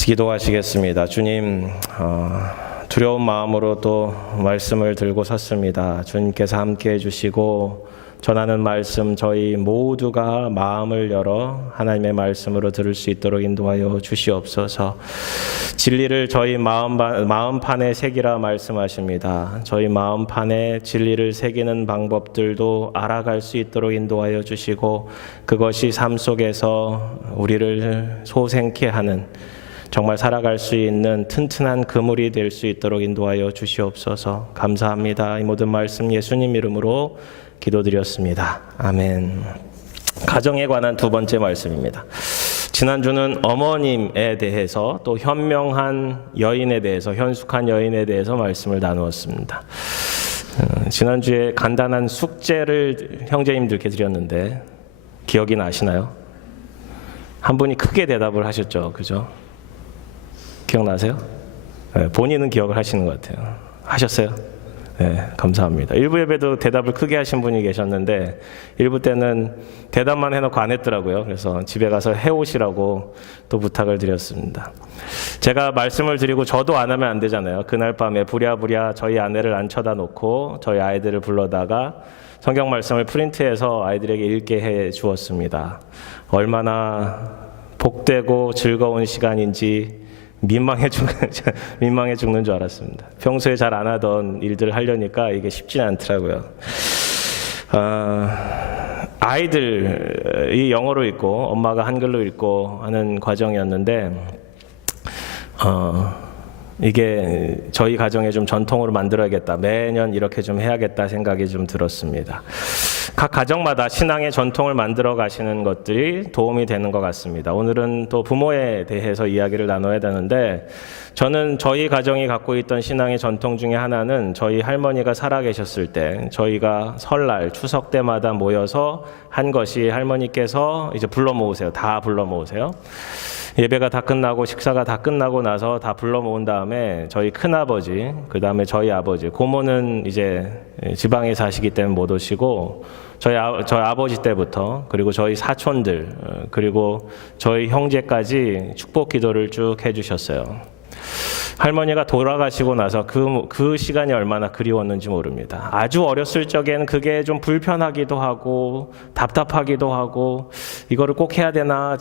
같이 기도하시겠습니다. 주님, 두려운 마음으로 또 말씀을 들고 섰습니다. 주님께서 함께 해주시고 전하는 말씀 저희 모두가 마음을 열어 하나님의 말씀으로 들을 수 있도록 인도하여 주시옵소서. 진리를 저희 마음판에 새기라 말씀하십니다. 저희 마음판에 진리를 새기는 방법들도 알아갈 수 있도록 인도하여 주시고 그것이 삶 속에서 우리를 소생케 하는 정말 살아갈 수 있는 튼튼한 그물이 될 수 있도록 인도하여 주시옵소서. 감사합니다. 이 모든 말씀 예수님 이름으로 기도드렸습니다. 아멘. 가정에 관한 두 번째 말씀입니다. 지난주는 어머님에 대해서 또 현명한 여인에 대해서 현숙한 여인에 대해서 말씀을 나누었습니다. 지난주에 간단한 숙제를 형제님들께 드렸는데 기억이 나시나요? 한 분이 크게 대답을 하셨죠. 그죠? 기억나세요? 네, 본인은 기억을 하시는 것 같아요. 하셨어요? 네, 감사합니다. 일부 예배도 대답을 크게 하신 분이 계셨는데 일부 때는 대답만 해놓고 안 했더라고요. 그래서 집에 가서 해오시라고 또 부탁을 드렸습니다. 제가 말씀을 드리고 저도 안 하면 안 되잖아요. 그날 밤에 부랴부랴 저희 아내를 안 쳐다놓고 저희 아이들을 불러다가 성경 말씀을 프린트해서 아이들에게 읽게 해 주었습니다. 얼마나 복되고 즐거운 시간인지 민망해 죽는 줄 알았습니다. 평소에 잘 안 하던 일들을 하려니까 이게 쉽지는 않더라고요. 아이들이 영어로 읽고 엄마가 한글로 읽고 하는 과정이었는데 이게 저희 가정에 좀 전통으로 만들어야겠다. 매년 이렇게 좀 해야겠다 생각이 좀 들었습니다. 각 가정마다 신앙의 전통을 만들어 가시는 것들이 도움이 되는 것 같습니다. 오늘은 또 부모에 대해서 이야기를 나눠야 되는데 저는 저희 가정이 갖고 있던 신앙의 전통 중에 하나는 저희 할머니가 살아계셨을 때 저희가 설날, 추석 때마다 모여서 한 것이 할머니께서 이제 불러 모으세요. 다 불러 모으세요. 예배가 다 끝나고 식사가 다 끝나고 나서 다 불러 모은 다음에 저희 큰아버지, 그 다음에 저희 아버지, 고모는 이제 지방에 사시기 때문에 못 오시고 저희 아버지 때부터 그리고 저희 사촌들 그리고 저희 형제까지 축복 기도를 쭉 해주셨어요. 할머니가 돌아가시고 나서 그 시간이 얼마나 그리웠는지 모릅니다. 아주 어렸을 적에는 그게 좀 불편하기도 하고 답답하기도 하고 이거를 꼭 해야 되나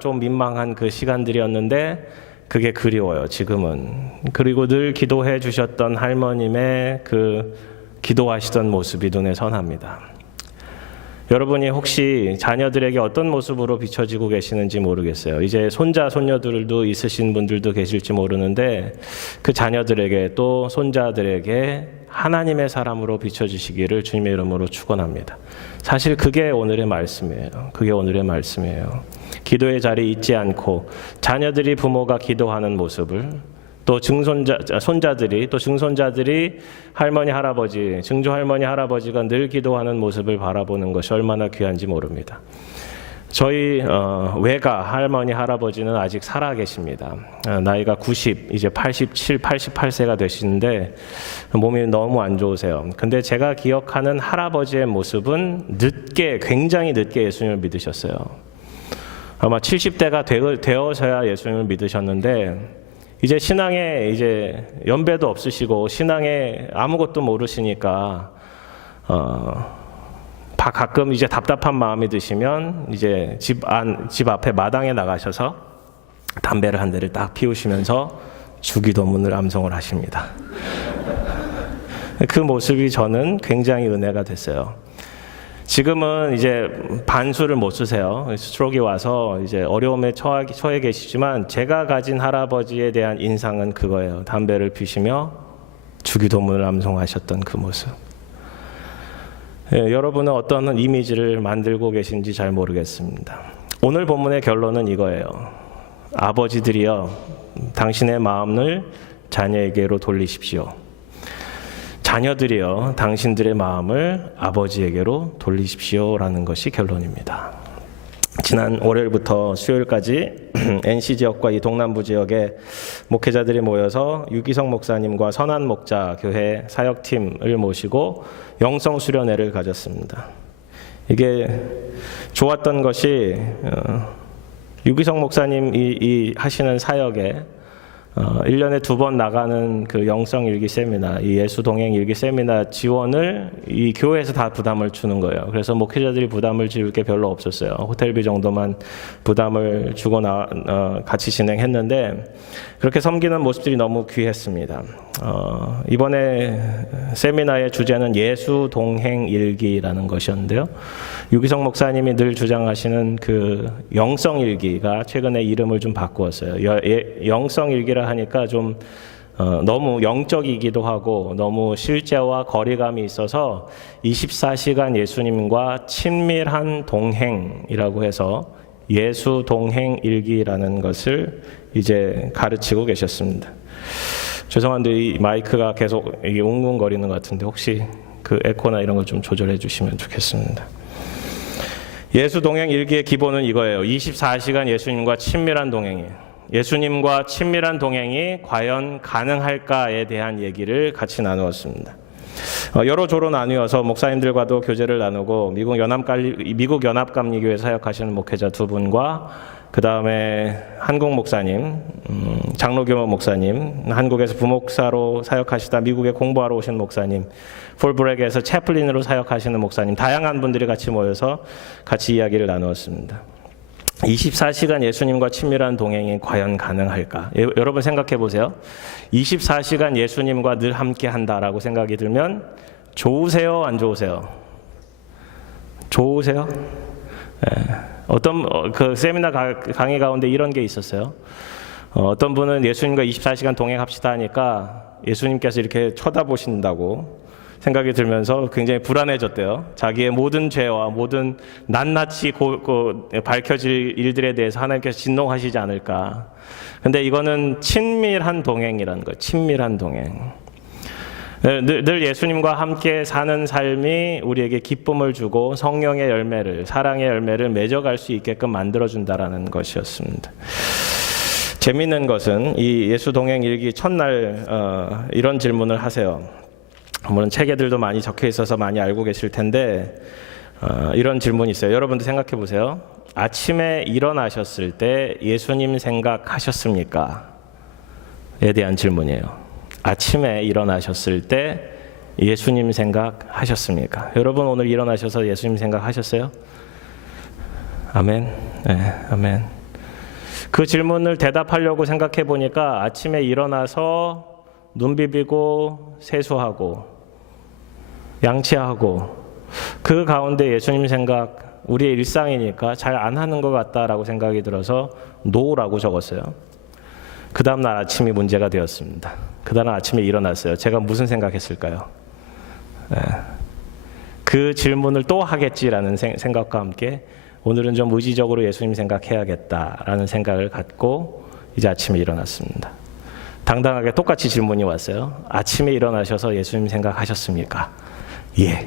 좀 민망한 그 시간들이었는데 그게 그리워요. 지금은. 그리고 늘 기도해 주셨던 할머님의 그 기도하시던 모습이 눈에 선합니다. 여러분이 혹시 자녀들에게 어떤 모습으로 비춰지고 계시는지 모르겠어요. 이제 손자, 손녀들도 있으신 분들도 계실지 모르는데 그 자녀들에게 또 손자들에게 하나님의 사람으로 비춰주시기를 주님의 이름으로 축원합니다. 사실 그게 오늘의 말씀이에요. 기도의 자리에 있지 않고 자녀들이 부모가 기도하는 모습을 또 손자들이 또 증손자들이 할머니 할아버지 증조 할머니 할아버지가 늘 기도하는 모습을 바라보는 것이 얼마나 귀한지 모릅니다. 저희 외가 할머니 할아버지는 아직 살아 계십니다. 나이가 90 이제 87, 88세가 되시는데 몸이 너무 안 좋으세요. 근데 제가 기억하는 할아버지의 모습은 굉장히 늦게 예수님을 믿으셨어요. 아마 70대가 되어서야 예수님을 믿으셨는데 이제 신앙에 이제 연배도 없으시고 신앙에 아무것도 모르시니까 가끔 이제 답답한 마음이 드시면 이제 집 앞에 마당에 나가셔서 담배를 한 대를 딱 피우시면서 주기도문을 암송을 하십니다. 그 모습이 저는 굉장히 은혜가 됐어요. 지금은 이제 반수를 못 쓰세요. 스트로크가 와서 이제 어려움에 처해 계시지만 제가 가진 할아버지에 대한 인상은 그거예요. 담배를 피시며 주기도문을 암송하셨던 그 모습. 여러분은 어떤 이미지를 만들고 계신지 잘 모르겠습니다. 오늘 본문의 결론은 이거예요. 아버지들이여, 당신의 마음을 자녀에게로 돌리십시오. 자녀들이여 당신들의 마음을 아버지에게로 돌리십시오라는 것이 결론입니다. 지난 월요일부터 수요일까지 NC 지역과 이 동남부 지역에 목회자들이 모여서 유기성 목사님과 선한 목자 교회 사역팀을 모시고 영성 수련회를 가졌습니다. 이게 좋았던 것이 유기성 목사님 이 하시는 사역에 1년에 2번 나가는 그 영성일기 세미나, 이 예수동행일기 세미나 지원을 이 교회에서 다 부담을 주는 거예요. 그래서 목회자들이 부담을 지을 게 별로 없었어요. 호텔비 정도만 부담을 주고 같이 진행했는데 그렇게 섬기는 모습들이 너무 귀했습니다. 이번에 세미나의 주제는 예수동행일기라는 것이었는데요. 유기성 목사님이 늘 주장하시는 그 영성일기가 최근에 이름을 좀 바꾸었어요. 영성일기라 하니까 좀 너무 영적이기도 하고 너무 실제와 거리감이 있어서 24시간 예수님과 친밀한 동행이라고 해서 예수동행일기라는 것을 이제 가르치고 계셨습니다. 죄송한데 이 마이크가 계속 이게 웅웅거리는 것 같은데 혹시 그 에코나 이런 거 좀 조절해 주시면 좋겠습니다. 예수동행일기의 기본은 이거예요. 24시간 예수님과 친밀한 동행이에요. 예수님과 친밀한 동행이 과연 가능할까에 대한 얘기를 같이 나누었습니다. 여러 조로 나누어서 목사님들과도 교제를 나누고 미국 연합감리교회 사역하시는 목회자 2분과 그 다음에 한국 목사님, 장로교 목사님, 한국에서 부목사로 사역하시다 미국에 공부하러 오신 목사님, 폴브렉에서 채플린으로 사역하시는 목사님, 다양한 분들이 같이 모여서 같이 이야기를 나누었습니다. 24시간 예수님과 친밀한 동행이 과연 가능할까? 여러분 생각해 보세요. 24시간 예수님과 늘 함께 한다라고 생각이 들면 좋으세요? 안 좋으세요? 좋으세요? 네. 어떤 그 세미나 강의 가운데 이런 게 있었어요. 어떤 분은 예수님과 24시간 동행합시다 하니까 예수님께서 이렇게 쳐다보신다고 생각이 들면서 굉장히 불안해졌대요. 자기의 모든 죄와 모든 낱낱이 밝혀질 일들에 대해서 하나님께서 진노하시지 않을까. 근데 이거는 친밀한 동행이라는 거예요. 친밀한 동행. 늘 예수님과 함께 사는 삶이 우리에게 기쁨을 주고 성령의 열매를, 사랑의 열매를 맺어갈 수 있게끔 만들어준다라는 것이었습니다. 재미있는 것은 이 예수동행일기 첫날 이런 질문을 하세요. 물론 책에들도 많이 적혀 있어서 많이 알고 계실 텐데 이런 질문이 있어요. 여러분도 생각해 보세요. 아침에 일어나셨을 때 예수님 생각하셨습니까? 에 대한 질문이에요. 아침에 일어나셨을 때 예수님 생각하셨습니까? 여러분 오늘 일어나셔서 예수님 생각하셨어요? 아멘. 네, 아멘. 그 질문을 대답하려고 생각해 보니까 아침에 일어나서 눈 비비고 세수하고 양치하고 그 가운데 예수님 생각 우리의 일상이니까 잘 안 하는 것 같다라고 생각이 들어서 노라고 적었어요. 그 다음날 아침이 문제가 되었습니다. 그 다음 아침에 일어났어요. 제가 무슨 생각했을까요? 네. 그 질문을 또 하겠지라는 생각과 함께 오늘은 좀 의지적으로 예수님 생각해야겠다라는 생각을 갖고 이제 아침에 일어났습니다. 당당하게 똑같이 질문이 왔어요. 아침에 일어나셔서 예수님 생각하셨습니까? 예.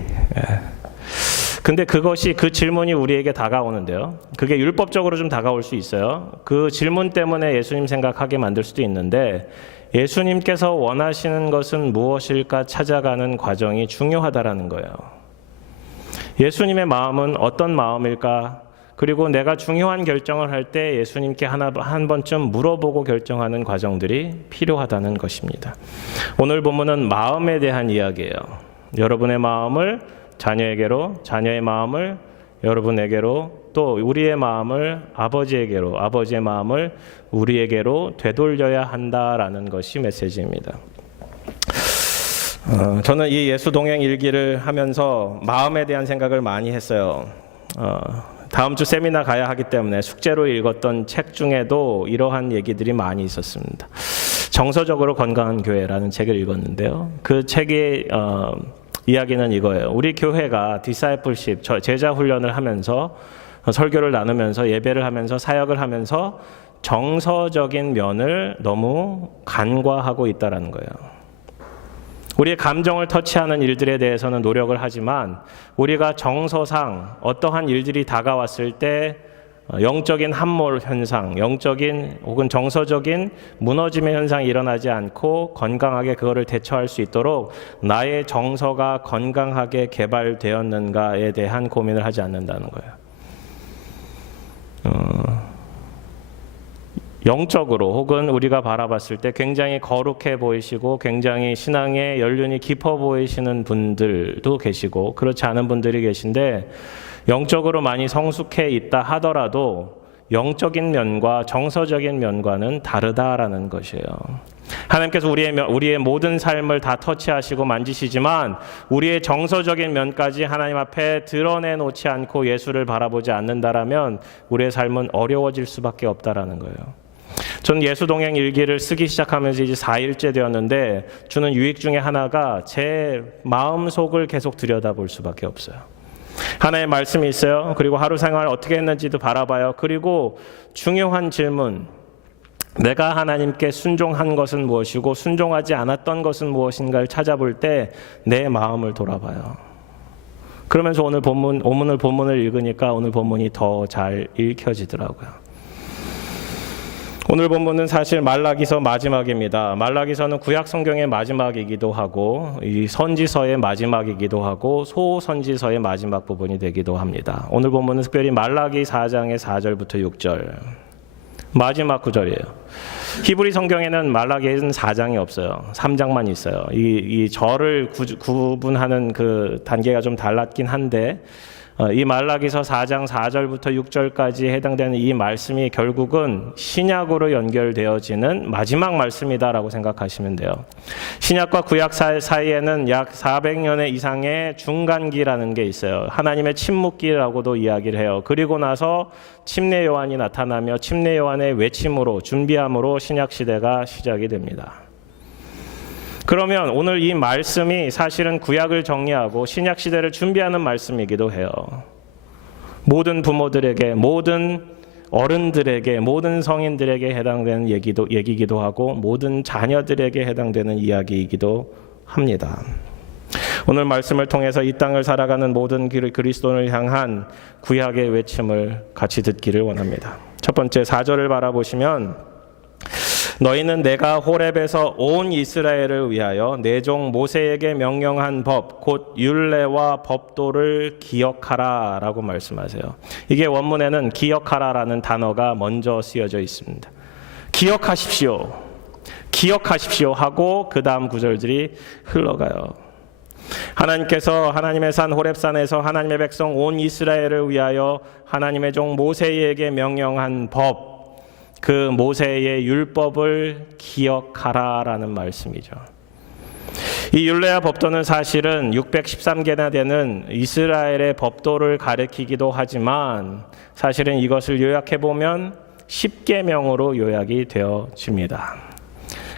근데 그 질문이 우리에게 다가오는데요. 그게 율법적으로 좀 다가올 수 있어요. 그 질문 때문에 예수님 생각하게 만들 수도 있는데 예수님께서 원하시는 것은 무엇일까 찾아가는 과정이 중요하다라는 거예요. 예수님의 마음은 어떤 마음일까? 그리고 내가 중요한 결정을 할 때 예수님께 한 번쯤 물어보고 결정하는 과정들이 필요하다는 것입니다. 오늘 본문은 마음에 대한 이야기예요. 여러분의 마음을 자녀에게로, 자녀의 마음을 여러분에게로, 또 우리의 마음을 아버지에게로, 아버지의 마음을 우리에게로 되돌려야 한다라는 것이 메시지입니다. 저는 이 예수동행 일기를 하면서 마음에 대한 생각을 많이 했어요. 다음 주 세미나 가야 하기 때문에 숙제로 읽었던 책 중에도 이러한 얘기들이 많이 있었습니다. 정서적으로 건강한 교회라는 책을 읽었는데요. 그 책의 이야기는 이거예요. 우리 교회가 디사이플십, 제자 훈련을 하면서 설교를 나누면서 예배를 하면서 사역을 하면서 정서적인 면을 너무 간과하고 있다는 거예요. 우리의 감정을 터치하는 일들에 대해서는 노력을 하지만 우리가 정서상 어떠한 일들이 다가왔을 때 영적인 함몰 현상, 영적인 혹은 정서적인 무너짐의 현상이 일어나지 않고 건강하게 그거를 대처할 수 있도록 나의 정서가 건강하게 개발되었는가에 대한 고민을 하지 않는다는 거예요. 영적으로 혹은 우리가 바라봤을 때 굉장히 거룩해 보이시고 굉장히 신앙의 연륜이 깊어 보이시는 분들도 계시고 그렇지 않은 분들이 계신데 영적으로 많이 성숙해 있다 하더라도 영적인 면과 정서적인 면과는 다르다라는 것이에요. 하나님께서 우리의 모든 삶을 다 터치하시고 만지시지만 우리의 정서적인 면까지 하나님 앞에 드러내놓지 않고 예수를 바라보지 않는다라면 우리의 삶은 어려워질 수밖에 없다라는 거예요. 전 예수동행 일기를 쓰기 시작하면서 이제 4일째 되었는데 주는 유익 중에 하나가 제 마음속을 계속 들여다볼 수밖에 없어요. 하나의 말씀이 있어요. 그리고 하루 생활 어떻게 했는지도 바라봐요. 그리고 중요한 질문, 내가 하나님께 순종한 것은 무엇이고 순종하지 않았던 것은 무엇인가를 찾아볼 때 내 마음을 돌아봐요. 그러면서 오늘 본문을 읽으니까 오늘 본문이 더 잘 읽혀지더라고요. 오늘 본문은 사실 말라기서 마지막입니다. 말라기서는 구약 성경의 마지막이기도 하고 이 선지서의 마지막이기도 하고 소선지서의 마지막 부분이 되기도 합니다. 오늘 본문은 특별히 말라기 4장의 4절부터 6절 마지막 구절이에요. 히브리 성경에는 말라기에는 4장이 없어요. 3장만 있어요. 이 절을 구분하는 그 단계가 좀 달랐긴 한데 이 말라기서 4장 4절부터 6절까지 해당되는 이 말씀이 결국은 신약으로 연결되어지는 마지막 말씀이다라고 생각하시면 돼요. 신약과 구약 사이에는 약 400년의 이상의 중간기라는 게 있어요. 하나님의 침묵기라고도 이야기를 해요. 그리고 나서 침례 요한이 나타나며 침례 요한의 외침으로 준비함으로 신약 시대가 시작이 됩니다. 그러면 오늘 이 말씀이 사실은 구약을 정리하고 신약 시대를 준비하는 말씀이기도 해요. 모든 부모들에게, 모든 어른들에게, 모든 성인들에게 해당되는 얘기기도 하고 모든 자녀들에게 해당되는 이야기이기도 합니다. 오늘 말씀을 통해서 이 땅을 살아가는 모든 그리스도인을 향한 구약의 외침을 같이 듣기를 원합니다. 첫 번째 4절을 바라보시면 너희는 내가 호렙에서 온 이스라엘을 위하여 내 종 모세에게 명령한 법 곧 율례와 법도를 기억하라 라고 말씀하세요. 이게 원문에는 기억하라라는 단어가 먼저 쓰여져 있습니다. 기억하십시오. 기억하십시오 하고 그 다음 구절들이 흘러가요. 하나님께서 하나님의 산 호렙산에서 하나님의 백성 온 이스라엘을 위하여 하나님의 종 모세에게 명령한 법 그 모세의 율법을 기억하라라는 말씀이죠. 이 율례와 법도는 사실은 613개나 되는 이스라엘의 법도를 가리키기도 하지만 사실은 이것을 요약해 보면 10계명으로 요약이 되어집니다.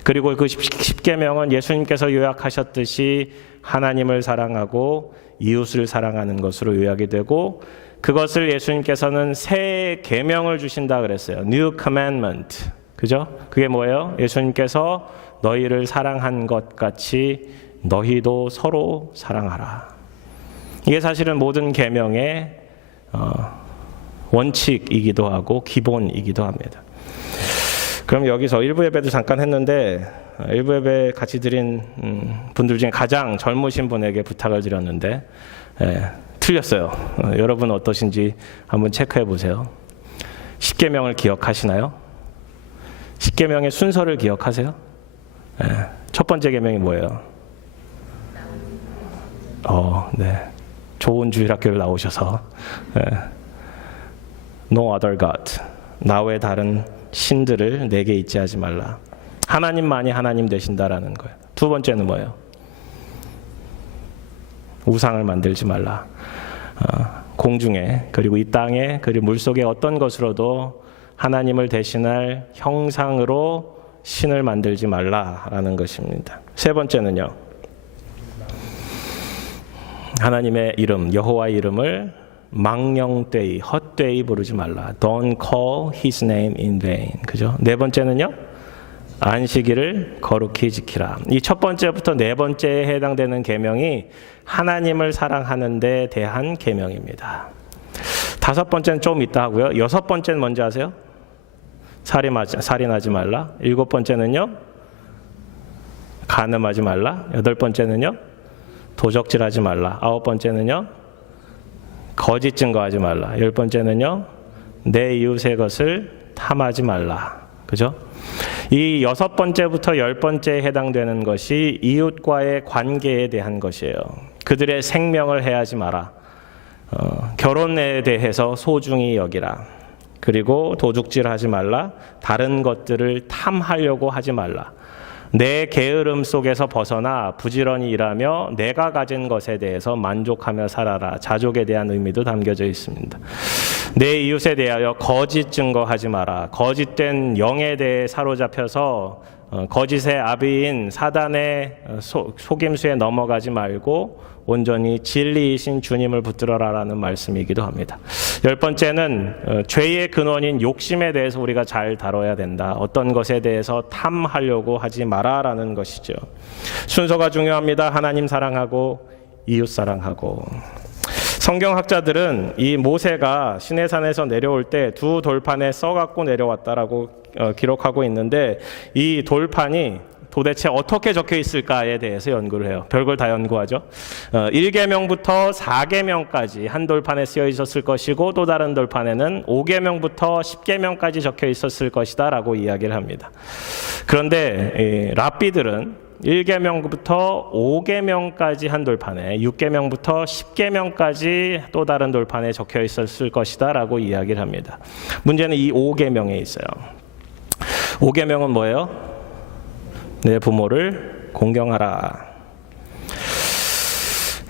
그리고 그 10계명은 예수님께서 요약하셨듯이 하나님을 사랑하고 이웃을 사랑하는 것으로 요약이 되고 그것을 예수님께서는 새 계명을 주신다 그랬어요. New commandment. 그죠? 그게 뭐예요? 예수님께서 너희를 사랑한 것 같이 너희도 서로 사랑하라. 이게 사실은 모든 계명의 원칙이기도 하고 기본이기도 합니다. 그럼 여기서 일부 예배도 잠깐 했는데 일부 예배 같이 드린 분들 중에 가장 젊으신 분에게 부탁을 드렸는데 틀렸어요. 여러분 어떠신지 한번 체크해 보세요. 10계명을 기억하시나요? 10계명의 순서를 기억하세요? 첫 번째 계명이 뭐예요? 네. 좋은 주일학교를 나오셔서 No other God. 나 외 다른 신들을 내게 있지 하지 말라. 하나님만이 하나님 되신다라는 거예요. 두 번째는 뭐예요? 우상을 만들지 말라. 공중에 그리고 이 땅에 그리고 물속에 어떤 것으로도 하나님을 대신할 형상으로 신을 만들지 말라라는 것입니다. 세 번째는요. 하나님의 이름 여호와의 이름을 망령되이 헛되이 부르지 말라. Don't call his name in vain. 그죠? 네 번째는요. 안식일을 거룩히 지키라. 이 첫 번째부터 네 번째에 해당되는 계명이 하나님을 사랑하는 데 대한 계명입니다. 다섯 번째는 좀 있다 하고요. 여섯 번째는 뭔지 아세요? 살인하지 말라. 일곱 번째는요. 간음하지 말라. 여덟 번째는요. 도적질하지 말라. 아홉 번째는요. 거짓 증거하지 말라. 열 번째는요. 내 이웃의 것을 탐하지 말라. 그죠? 이 6번째부터 10번째에 해당되는 것이 이웃과의 관계에 대한 것이에요. 그들의 생명을 해하지 마라. 결혼에 대해서 소중히 여기라. 그리고 도둑질하지 말라. 다른 것들을 탐하려고 하지 말라. 내 게으름 속에서 벗어나 부지런히 일하며 내가 가진 것에 대해서 만족하며 살아라. 자족에 대한 의미도 담겨져 있습니다. 내 이웃에 대하여 거짓 증거하지 마라. 거짓된 영에 대해 사로잡혀서 거짓의 아비인 사단의 속임수에 넘어가지 말고 온전히 진리이신 주님을 붙들어라라는 말씀이기도 합니다. 10번째는 죄의 근원인 욕심에 대해서 우리가 잘 다뤄야 된다. 어떤 것에 대해서 탐하려고 하지 마라라는 것이죠. 순서가 중요합니다. 하나님 사랑하고 이웃 사랑하고. 성경학자들은 이 모세가 시내산에서 내려올 때 두 돌판에 써갖고 내려왔다라고 기록하고 있는데, 이 돌판이 도대체 어떻게 적혀 있을까에 대해서 연구를 해요. 별걸 다 연구하죠. 1계명부터 4계명까지 한 돌판에 쓰여 있었을 것이고, 또 다른 돌판에는 5계명부터 10계명까지 적혀 있었을 것이다 라고 이야기를 합니다. 그런데 랍비들은 1계명부터 5계명까지 한 돌판에, 6계명부터 10계명까지 또 다른 돌판에 적혀 있었을 것이다 라고 이야기를 합니다. 문제는 이 5계명에 있어요. 5계명은 뭐예요? 내 부모를 공경하라.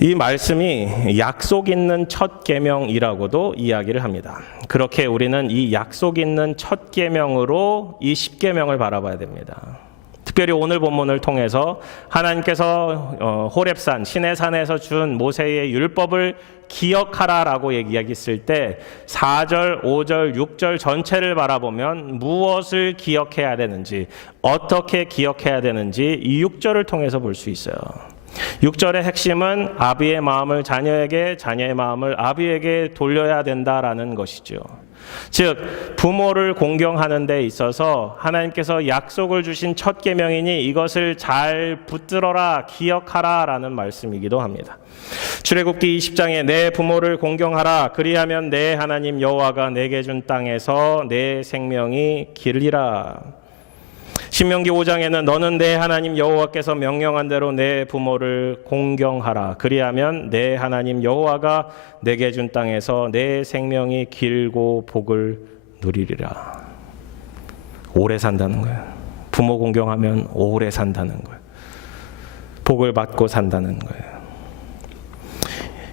이 말씀이 약속 있는 첫 계명이라고도 이야기를 합니다. 그렇게 우리는 이 약속 있는 첫 계명으로 이 10계명을 바라봐야 됩니다. 특별히 오늘 본문을 통해서 하나님께서 호렙산 시내산에서 준 모세의 율법을 기억하라라고 이야기했을 때 4절, 5절, 6절 전체를 바라보면 무엇을 기억해야 되는지, 어떻게 기억해야 되는지 이 6절을 통해서 볼 수 있어요. 6절의 핵심은 아비의 마음을 자녀에게, 자녀의 마음을 아비에게 돌려야 된다라는 것이죠. 즉 부모를 공경하는 데 있어서 하나님께서 약속을 주신 첫 계명이니 이것을 잘 붙들어라, 기억하라라는 말씀이기도 합니다. 출애굽기 20장에 내 부모를 공경하라, 그리하면 내 하나님 여호와가 내게 준 땅에서 내 생명이 길리라. 신명기 5장에는 너는 내 하나님 여호와께서 명령한 대로 내 부모를 공경하라, 그리하면 내 하나님 여호와가 내게 준 땅에서 내 생명이 길고 복을 누리리라. 오래 산다는 거예요. 부모 공경하면 오래 산다는 거예요. 복을 받고 산다는 거예요.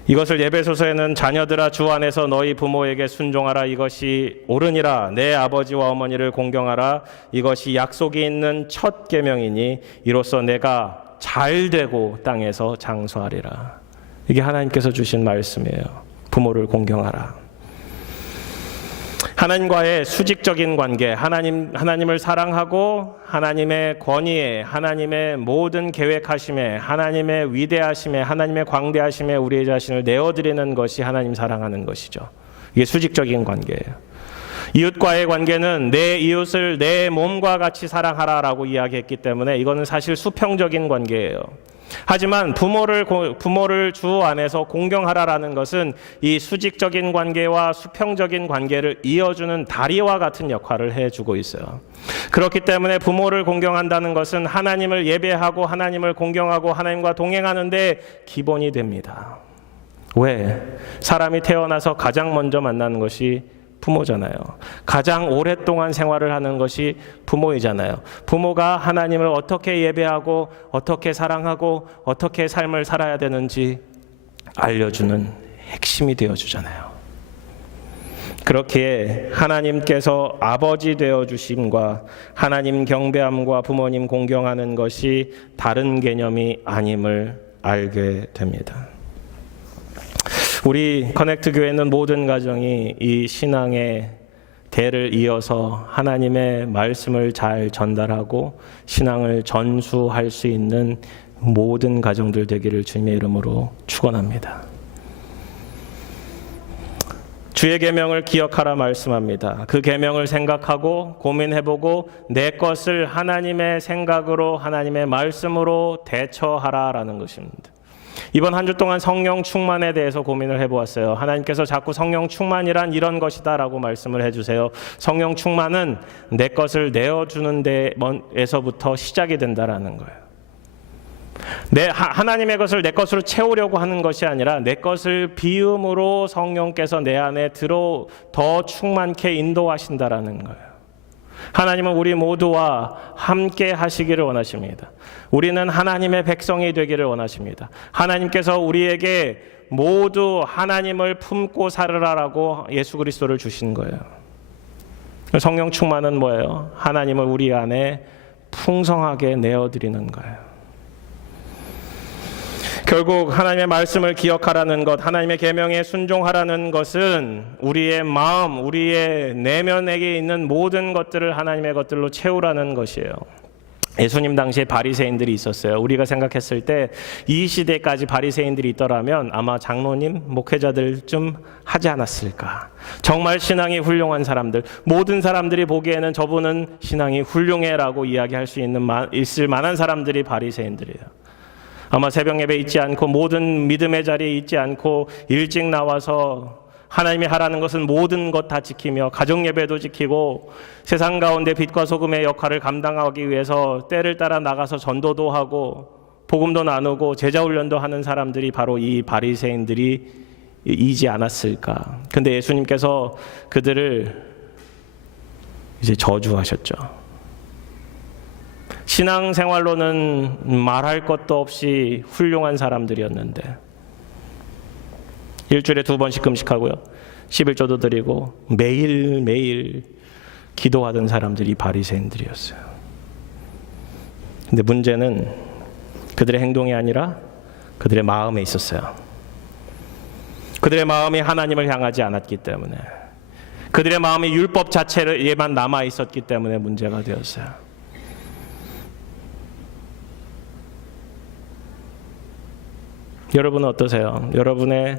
이것을 예배소서에는 자녀들아 주 안에서 너희 부모에게 순종하라, 이것이 옳으니라. 내 아버지와 어머니를 공경하라, 이것이 약속이 있는 첫 계명이니 이로써 내가 잘되고 땅에서 장수하리라. 이게 하나님께서 주신 말씀이에요. 부모를 공경하라. 하나님과의 수직적인 관계, 하나님을 사랑하고 하나님의 권위에, 하나님의 모든 계획하심에, 하나님의 위대하심에, 하나님의 광대하심에 우리의 자신을 내어드리는 것이 하나님 사랑하는 것이죠. 이게 수직적인 관계예요. 이웃과의 관계는 내 이웃을 내 몸과 같이 사랑하라라고 이야기했기 때문에 이거는 사실 수평적인 관계예요. 하지만 부모를 주 안에서 공경하라라는 것은 이 수직적인 관계와 수평적인 관계를 이어주는 다리와 같은 역할을 해주고 있어요. 그렇기 때문에 부모를 공경한다는 것은 하나님을 예배하고 하나님을 공경하고 하나님과 동행하는 데 기본이 됩니다. 왜? 사람이 태어나서 가장 먼저 만나는 것이 부모잖아요. 가장 오랫동안 생활을 하는 것이 부모이잖아요. 부모가 하나님을 어떻게 예배하고 어떻게 사랑하고 어떻게 삶을 살아야 되는지 알려주는 핵심이 되어주잖아요. 그렇기에 하나님께서 아버지 되어주심과 하나님 경배함과 부모님 공경하는 것이 다른 개념이 아님을 알게 됩니다. 우리 커넥트 교회는 모든 가정이 이 신앙의 대를 이어서 하나님의 말씀을 잘 전달하고 신앙을 전수할 수 있는 모든 가정들 되기를 주님의 이름으로 축원합니다. 주의 계명을 기억하라 말씀합니다. 그 계명을 생각하고 고민해보고 내 것을 하나님의 생각으로, 하나님의 말씀으로 대처하라라는 것입니다. 이번 한 주 동안 성령 충만에 대해서 고민을 해보았어요. 하나님께서 자꾸 성령 충만이란 이런 것이다라고 말씀을 해주세요. 성령 충만은 내 것을 내어주는 데에서부터 시작이 된다라는 거예요. 하나님의 것을 내 것으로 채우려고 하는 것이 아니라 내 것을 비움으로 성령께서 내 안에 더 충만케 인도하신다라는 거예요. 하나님은 우리 모두와 함께 하시기를 원하십니다. 우리는 하나님의 백성이 되기를 원하십니다. 하나님께서 우리에게 모두 하나님을 품고 살으라라고 예수 그리스도를 주신 거예요. 성령 충만은 뭐예요? 하나님을 우리 안에 풍성하게 내어드리는 거예요. 결국 하나님의 말씀을 기억하라는 것, 하나님의 계명에 순종하라는 것은 우리의 마음, 우리의 내면에게 있는 모든 것들을 하나님의 것들로 채우라는 것이에요. 예수님 당시에 바리새인들이 있었어요. 우리가 생각했을 때 이 시대까지 바리새인들이 있더라면 아마 장로님, 목회자들 좀 하지 않았을까. 정말 신앙이 훌륭한 사람들, 모든 사람들이 보기에는 저분은 신앙이 훌륭해라고 이야기할 수 있을 만한 사람들이 바리새인들이에요. 아마 새벽 예배 있지 않고 모든 믿음의 자리에 있지 않고 일찍 나와서 하나님이 하라는 것은 모든 것 다 지키며 가정 예배도 지키고 세상 가운데 빛과 소금의 역할을 감당하기 위해서 때를 따라 나가서 전도도 하고 복음도 나누고 제자 훈련도 하는 사람들이 바로 이 바리새인들이 이지 않았을까. 근데 예수님께서 그들을 이제 저주하셨죠. 신앙생활로는 말할 것도 없이 훌륭한 사람들이었는데 일주일에 2번씩 금식하고요, 11조도 드리고 매일매일 기도하던 사람들이 바리새인들이었어요. 근데 문제는 그들의 행동이 아니라 그들의 마음에 있었어요. 그들의 마음이 하나님을 향하지 않았기 때문에, 그들의 마음이 율법 자체에만 남아 있었기 때문에 문제가 되었어요. 여러분은 어떠세요? 여러분의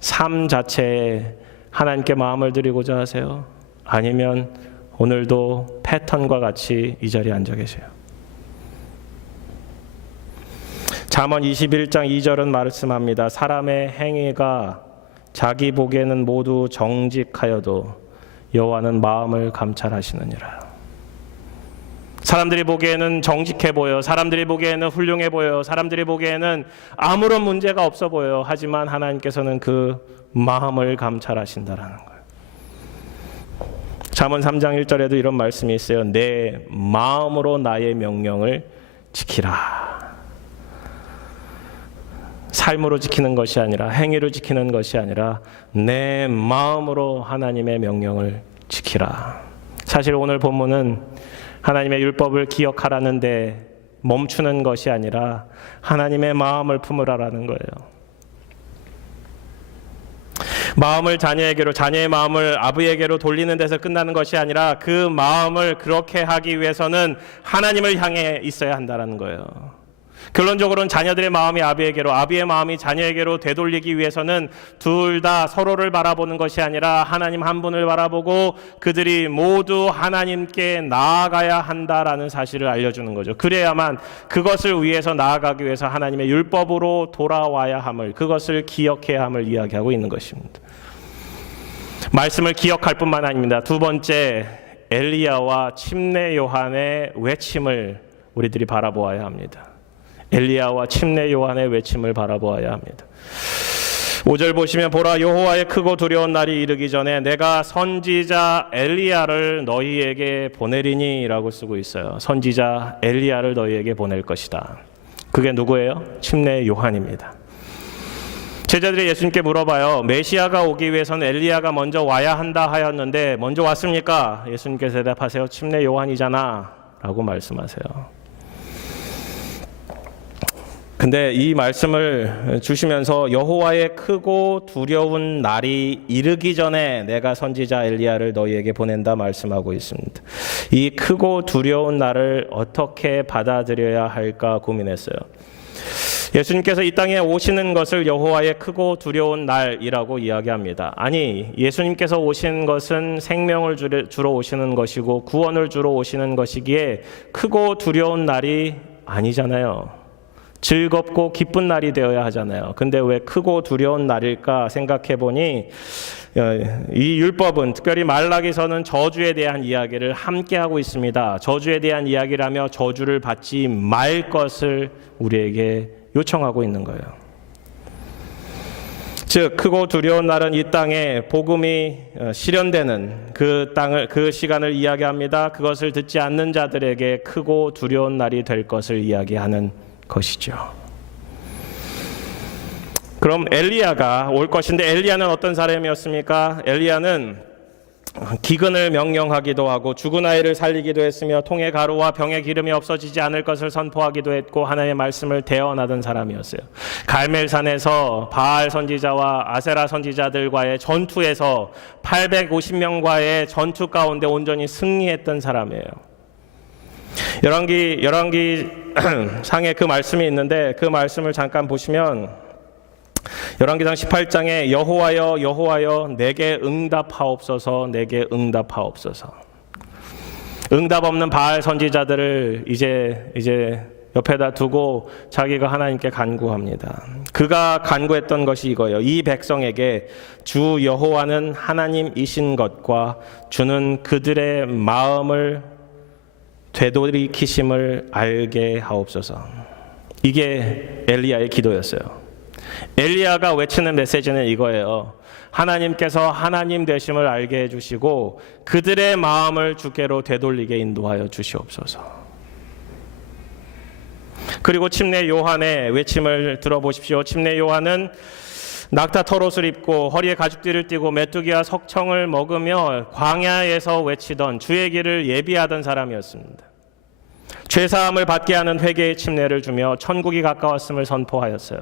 삶 자체에 하나님께 마음을 드리고자 하세요? 아니면 오늘도 패턴과 같이 이 자리에 앉아 계세요? 잠언 21장 2절은 말씀합니다. 사람의 행위가 자기 보기에는 모두 정직하여도 여호와는 마음을 감찰하시느니라. 사람들이 보기에는 정직해 보여, 사람들이 보기에는 훌륭해 보여, 사람들이 보기에는 아무런 문제가 없어 보여. 하지만 하나님께서는 그 마음을 감찰하신다라는 거예요. 잠언 3장 1절에도 이런 말씀이 있어요. 내 마음으로 나의 명령을 지키라. 삶으로 지키는 것이 아니라, 행위로 지키는 것이 아니라 내 마음으로 하나님의 명령을 지키라. 사실 오늘 본문은 하나님의 율법을 기억하라는데 멈추는 것이 아니라 하나님의 마음을 품으라라는 거예요. 마음을 자녀에게로, 자녀의 마음을 아버지에게로 돌리는 데서 끝나는 것이 아니라 그 마음을 그렇게 하기 위해서는 하나님을 향해 있어야 한다는 거예요. 결론적으로는 자녀들의 마음이 아비에게로, 아비의 마음이 자녀에게로 되돌리기 위해서는 둘 다 서로를 바라보는 것이 아니라 하나님 한 분을 바라보고 그들이 모두 하나님께 나아가야 한다라는 사실을 알려주는 거죠. 그래야만 그것을 위해서 나아가기 위해서 하나님의 율법으로 돌아와야 함을, 그것을 기억해야 함을 이야기하고 있는 것입니다. 말씀을 기억할 뿐만 아닙니다. 두 번째, 엘리야와 침례 요한의 외침을 우리들이 바라보아야 합니다. 엘리야와 침례 요한의 외침을 바라보아야 합니다. 5절 보시면 보라, 여호와의 크고 두려운 날이 이르기 전에 내가 선지자 엘리야를 너희에게 보내리니 라고 쓰고 있어요. 선지자 엘리야를 너희에게 보낼 것이다. 그게 누구예요? 침례 요한입니다. 제자들이 예수님께 물어봐요. 메시아가 오기 위해서는 엘리야가 먼저 와야 한다 하였는데 먼저 왔습니까? 예수님께서 대답하세요. 침례 요한이잖아 라고 말씀하세요. 근데 이 말씀을 주시면서 여호와의 크고 두려운 날이 이르기 전에 내가 선지자 엘리야를 너희에게 보낸다 말씀하고 있습니다. 이 크고 두려운 날을 어떻게 받아들여야 할까 고민했어요. 예수님께서 이 땅에 오시는 것을 여호와의 크고 두려운 날이라고 이야기합니다. 아니, 예수님께서 오신 것은 생명을 주러 오시는 것이고 구원을 주러 오시는 것이기에 크고 두려운 날이 아니잖아요. 즐겁고 기쁜 날이 되어야 하잖아요. 근데 왜 크고 두려운 날일까 생각해 보니 이 율법은 특별히 말라기서는 저주에 대한 이야기를 함께 하고 있습니다. 저주에 대한 이야기를 하며 저주를 받지 말 것을 우리에게 요청하고 있는 거예요. 즉 크고 두려운 날은 이 땅에 복음이 실현되는 그 시간을 이야기합니다. 그것을 듣지 않는 자들에게 크고 두려운 날이 될 것을 이야기하는 것이죠. 그럼 엘리야가 올 것인데 엘리야는 어떤 사람이었습니까? 엘리야는 기근을 명령하기도 하고 죽은 아이를 살리기도 했으며 통에 가루와 병에 기름이 없어지지 않을 것을 선포하기도 했고 하나님의 말씀을 대언하던 사람이었어요. 갈멜산에서 바알 선지자와 아세라 선지자들과의 전투에서 850명과의 전투 가운데 온전히 승리했던 사람이에요. 열왕기 상에 그 말씀이 있는데 그 말씀을 잠깐 보시면 열왕기상 18장에 여호와여 여호와여 내게 응답하옵소서 내게 응답하옵소서. 응답 없는 바알 선지자들을 이제 옆에다 두고 자기가 하나님께 간구합니다. 그가 간구했던 것이 이거예요. 이 백성에게 주 여호와는 하나님이신 것과 주는 그들의 마음을 되돌이키심을 알게 하옵소서. 이게 엘리야의 기도였어요. 엘리야가 외치는 메시지는 이거예요. 하나님께서 하나님 되심을 알게 해주시고 그들의 마음을 주께로 되돌리게 인도하여 주시옵소서. 그리고 침례 요한의 외침을 들어보십시오. 침례 요한은 낙타 털옷을 입고 허리에 가죽띠를 띠고 메뚜기와 석청을 먹으며 광야에서 외치던 주의 길을 예비하던 사람이었습니다. 죄사함을 받게 하는 회개의 침례를 주며 천국이 가까웠음을 선포하였어요.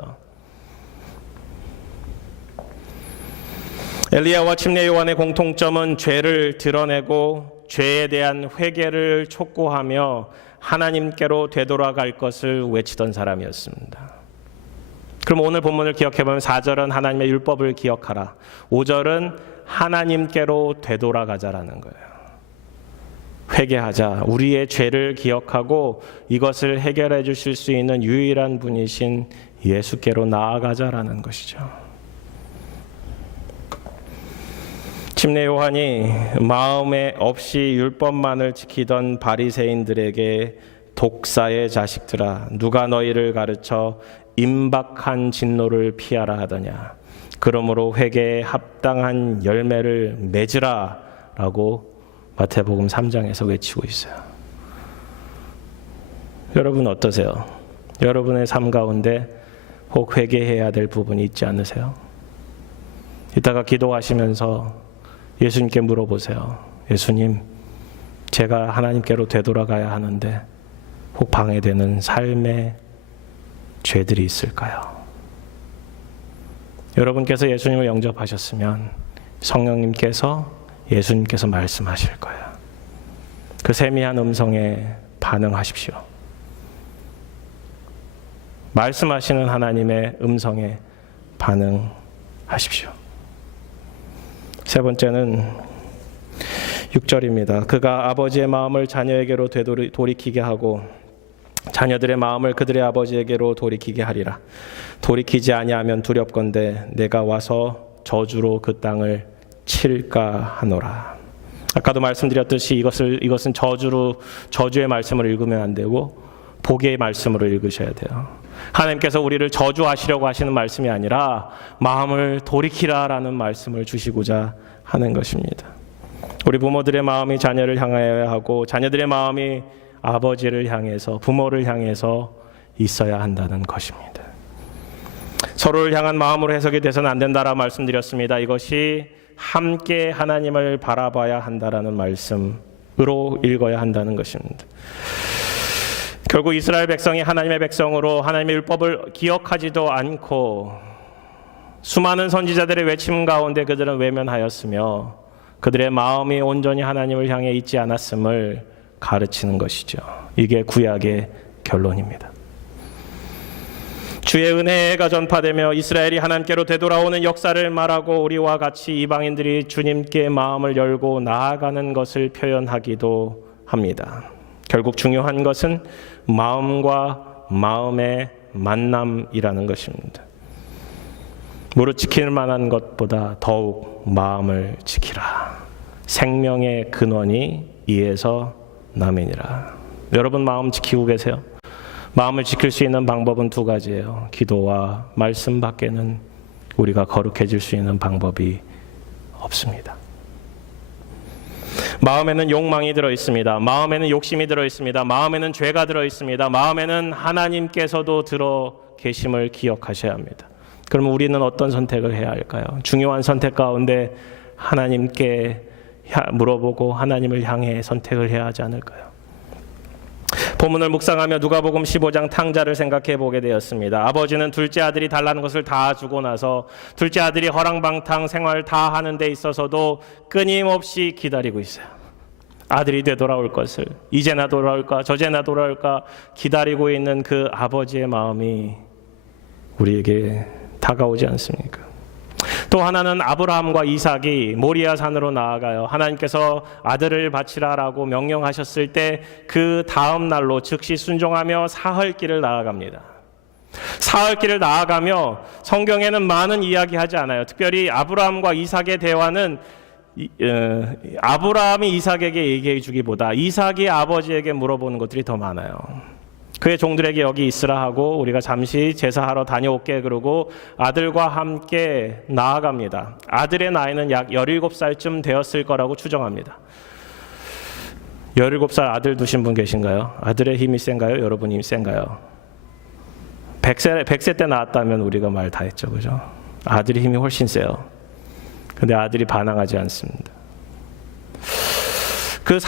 엘리야와 침례 요한의 공통점은 죄를 드러내고 죄에 대한 회개를 촉구하며 하나님께로 되돌아갈 것을 외치던 사람이었습니다. 그럼 오늘 본문을 기억해보면 4절은 하나님의 율법을 기억하라, 5절은 하나님께로 되돌아가자라는 거예요. 회개하자, 우리의 죄를 기억하고 이것을 해결해 주실 수 있는 유일한 분이신 예수께로 나아가자라는 것이죠. 침례 요한이 마음에 없이 율법만을 지키던 바리새인들에게 독사의 자식들아 누가 너희를 가르쳐 임박한 진노를 피하라 하더냐, 그러므로 회개에 합당한 열매를 맺으라 라고 마태복음 3장에서 외치고 있어요. 여러분 어떠세요? 여러분의 삶 가운데 혹 회개해야 될 부분이 있지 않으세요? 이따가 기도하시면서 예수님께 물어보세요. 예수님, 제가 하나님께로 되돌아가야 하는데 혹 방해되는 삶의 죄들이 있을까요? 여러분께서 예수님을 영접하셨으면 성령님께서 예수님께서 말씀하실 거예요. 그 세미한 음성에 반응하십시오. 말씀하시는 하나님의 음성에 반응하십시오. 세 번째는 6절입니다. 그가 아버지의 마음을 자녀에게로 돌이키게 하고 자녀들의 마음을 그들의 아버지에게로 돌이키게 하리라. 돌이키지 아니하면 두렵건대 내가 와서 저주로 그 땅을 칠까 하노라. 아까도 말씀드렸듯이 이것은 저주의 말씀을 읽으면 안 되고 복의 말씀으로 읽으셔야 돼요. 하나님께서 우리를 저주하시려고 하시는 말씀이 아니라 마음을 돌이키라라는 말씀을 주시고자 하는 것입니다. 우리 부모들의 마음이 자녀를 향하여야 하고 자녀들의 마음이 아버지를 향해서 부모를 향해서 있어야 한다는 것입니다. 서로를 향한 마음으로 해석이 돼서는 안 된다라고 말씀드렸습니다. 이것이 함께 하나님을 바라봐야 한다라는 말씀으로 읽어야 한다는 것입니다. 결국 이스라엘 백성이 하나님의 백성으로 하나님의 율법을 기억하지도 않고 수많은 선지자들의 외침 가운데 그들은 외면하였으며 그들의 마음이 온전히 하나님을 향해 있지 않았음을 가르치는 것이죠. 이게 구약의 결론입니다. 주의 은혜가 전파되며 이스라엘이 하나님께로 되돌아오는 역사를 말하고 우리와 같이 이방인들이 주님께 마음을 열고 나아가는 것을 표현하기도 합니다. 결국 중요한 것은 마음과 마음의 만남이라는 것입니다. 무릇 지킬 만한 것보다 더욱 마음을 지키라. 생명의 근원이 이에서 남이니라. 여러분 마음 지키고 계세요? 마음을 지킬 수 있는 방법은 두 가지예요. 기도와 말씀 밖에는 우리가 거룩해질 수 있는 방법이 없습니다. 마음에는 욕망이 들어있습니다. 마음에는 욕심이 들어있습니다. 마음에는 죄가 들어있습니다. 마음에는 하나님께서도 들어 계심을 기억하셔야 합니다. 그러면 우리는 어떤 선택을 해야 할까요? 중요한 선택 가운데 하나님께 물어보고 하나님을 향해 선택을 해야 하지 않을까요? 본문을 묵상하며 누가복음 15장 탕자를 생각해 보게 되었습니다. 아버지는 둘째 아들이 달라는 것을 다 주고 나서 둘째 아들이 허랑방탕 생활 다 하는 데 있어서도 끊임없이 기다리고 있어요. 아들이 되돌아올 것을, 이제나 돌아올까 저제나 돌아올까 기다리고 있는 그 아버지의 마음이 우리에게 다가오지 않습니까? 또 하나는 아브라함과 이삭이 모리아 산으로 나아가요. 하나님께서 아들을 바치라라고 명령하셨을 때 그 다음 날로 즉시 순종하며 사흘길을 나아갑니다. 사흘길을 나아가며 성경에는 많은 이야기하지 않아요. 특별히 아브라함과 이삭의 대화는 아브라함이 이삭에게 얘기해 주기보다 이삭이 아버지에게 물어보는 것들이 더 많아요. 그의 종들에게 여기 있으라 하고 우리가 잠시 제사하러 다녀올게 그러고 아들과 함께 나아갑니다. 아들의 나이는 약 17살쯤 되었을 거라고 추정합니다. 17살 아들 두신 분 계신가요? 아들의 힘이 센가요? 여러분 힘이 센가요? 100세 때 낳았다면 우리가 말 다 했죠, 그죠? 아들의 힘이 훨씬 세요. 근데 아들이 반항하지 않습니다.